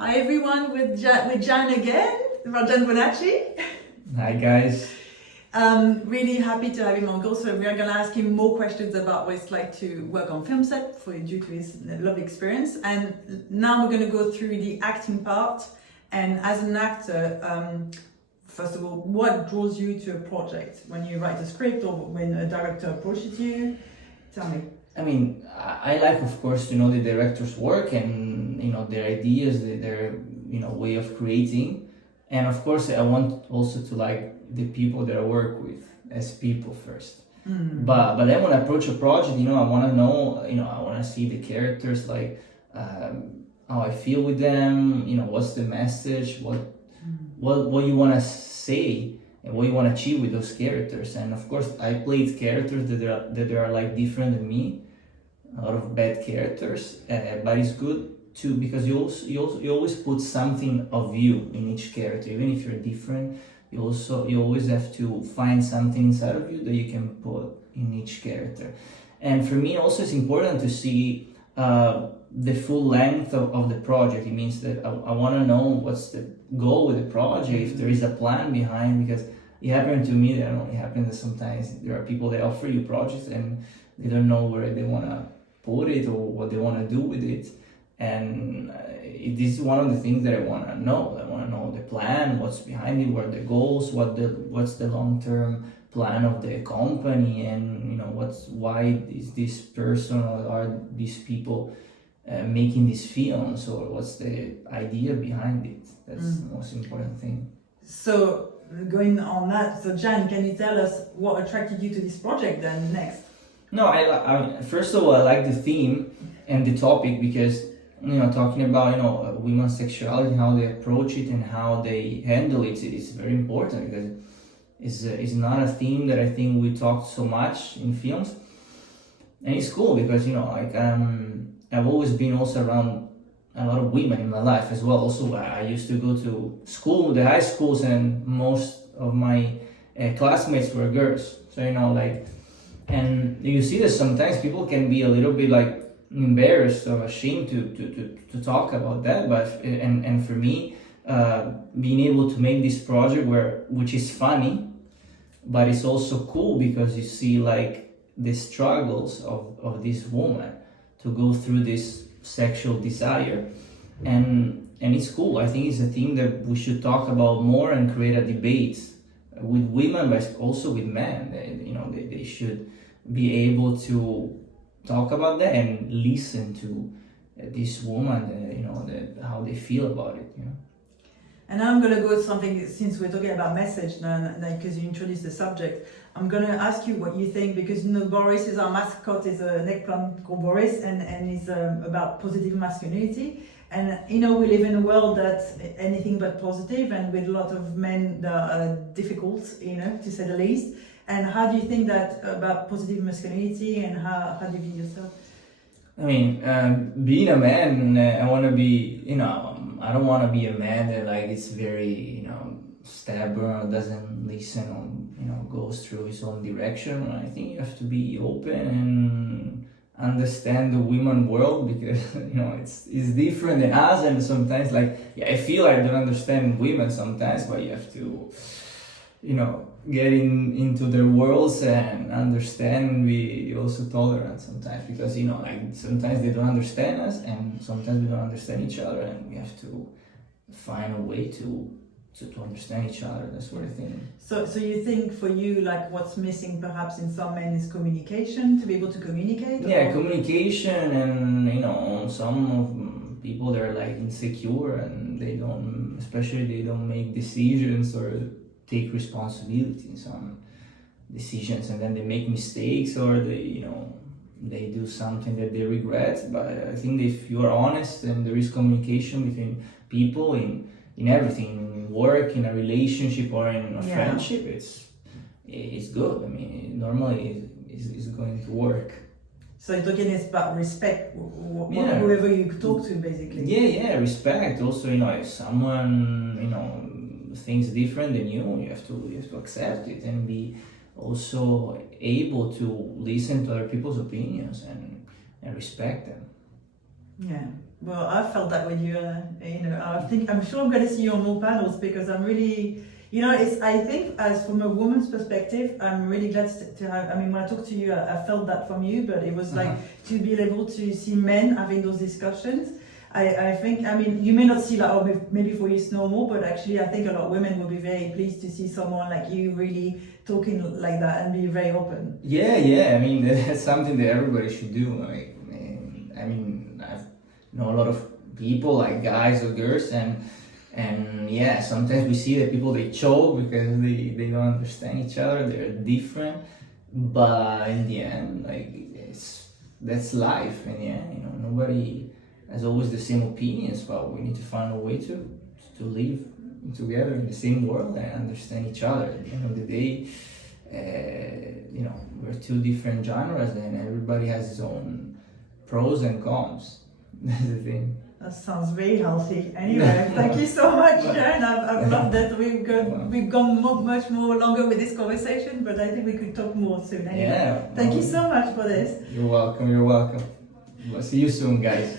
Hi everyone, with Gian again, Gian Bonacchi. Hi guys. Really happy to have him on. Also, we are going to ask him more questions about what it's like to work on film set due to his lovely experience. And now we're going to go through the acting part. And as an actor, first of all, what draws you to a project when you write a script or when a director approaches you? Tell me. I mean, I like, of course, to know the director's work and their ideas, their way of creating, and of course, I want also to like the people that I work with as people first. But then when I approach a project, I want to know, I want to see the characters, like how I feel with them. What's the message, what you want to say, and what you want to achieve with those characters. And of course, I played characters that are like different than me, a lot of bad characters, but it's good too because you always put something of you in each character, even if you're different. You always have to find something inside of you that you can put in each character. And for me, also, it's important to see the full length of the project. It means that I want to know what's the goal with the project, if there is a plan behind, because it happened to me. It happens that sometimes there are people that offer you projects and they don't know where they want to put it or what they want to do with it. And this is one of the things that I want to know. I want to know the plan, what's behind it, what are the goals, what's the long-term plan of the company, and why is this person or are these people making these films, or what's the idea behind it. That's the most important thing. So going on that, so Gian, can you tell us what attracted you to this project then next? No, I first of all, I like the theme and the topic because talking about women's sexuality, how they approach it and how they handle it is very important because it's not a theme that I think we talk so much in films, and it's cool because I've always been also around a lot of women in my life as well. Also, I used to go to school, the high schools, and most of my classmates were girls. So and you see that sometimes people can be a little bit like embarrassed or ashamed to talk about that. But and for me, being able to make this project which is funny, but it's also cool because you see like the struggles of this woman to go through this sexual desire, and it's cool. I think it's a thing that we should talk about more and create a debate with women, but also with men. They should be able to talk about that and listen to this woman, how they feel about it. And now I'm going to go with something, since we're talking about message now, because you introduced the subject, I'm going to ask you what you think, because Boris is our mascot, is an eggplant called Boris, and he's about positive masculinity. And we live in a world that's anything but positive, and with a lot of men that are difficult, to say the least. And how do you think that about positive masculinity, and how do you view yourself? I mean, being a man, I want to be, I don't want to be a man that is very, stubborn or doesn't listen or, goes through his own direction. I think you have to be open and understand the women world because, it's different than us. And sometimes I feel I don't understand women sometimes, but you have to, get into their worlds and understand and be also tolerant sometimes because sometimes they don't understand us and sometimes we don't understand each other, and we have to find a way to understand each other. That's what I think. So you think for you what's missing perhaps in some men is communication, to be able to communicate? Yeah, communication, and some people that are insecure and they don't make decisions or take responsibility in some decisions, and then they make mistakes or they do something that they regret. But I think if you are honest and there is communication between people in everything, in work, in a relationship, or in a friendship, it's good. I mean, normally it's going to work. So you're talking about respect, whoever you talk to, basically. Yeah, respect. Also, if someone things different than you have to accept it and be also able to listen to other people's opinions and respect them. Yeah. Well, I felt that with you. I'm sure I'm going to see you on more panels because I'm really, I think as from a woman's perspective, I'm really glad to have. I mean, when I talked to you, I felt that from you, but it was like to be able to see men having those discussions. I think, I mean, you may not see like, oh, maybe for you it's normal, but actually I think a lot of women will be very pleased to see someone like you really talking like that and be very open. Yeah. I mean, that's something that everybody should do. Like, I mean, I've know a lot of people, like guys or girls, and yeah, sometimes we see that people they choke because they don't understand each other. They're different, but in the end, like that's life. And yeah, nobody has always the same opinions, but we need to find a way to live together in the same world and understand each other. At the end of the day, we're two different genres, and everybody has his own pros and cons. That's the thing. That sounds very healthy. Anyway, thank you so much, Gian. I've loved that. We've gone much more longer with this conversation, but I think we could talk more soon. Anyway, thank you so much for this. You're welcome. You're welcome. We'll see you soon, guys.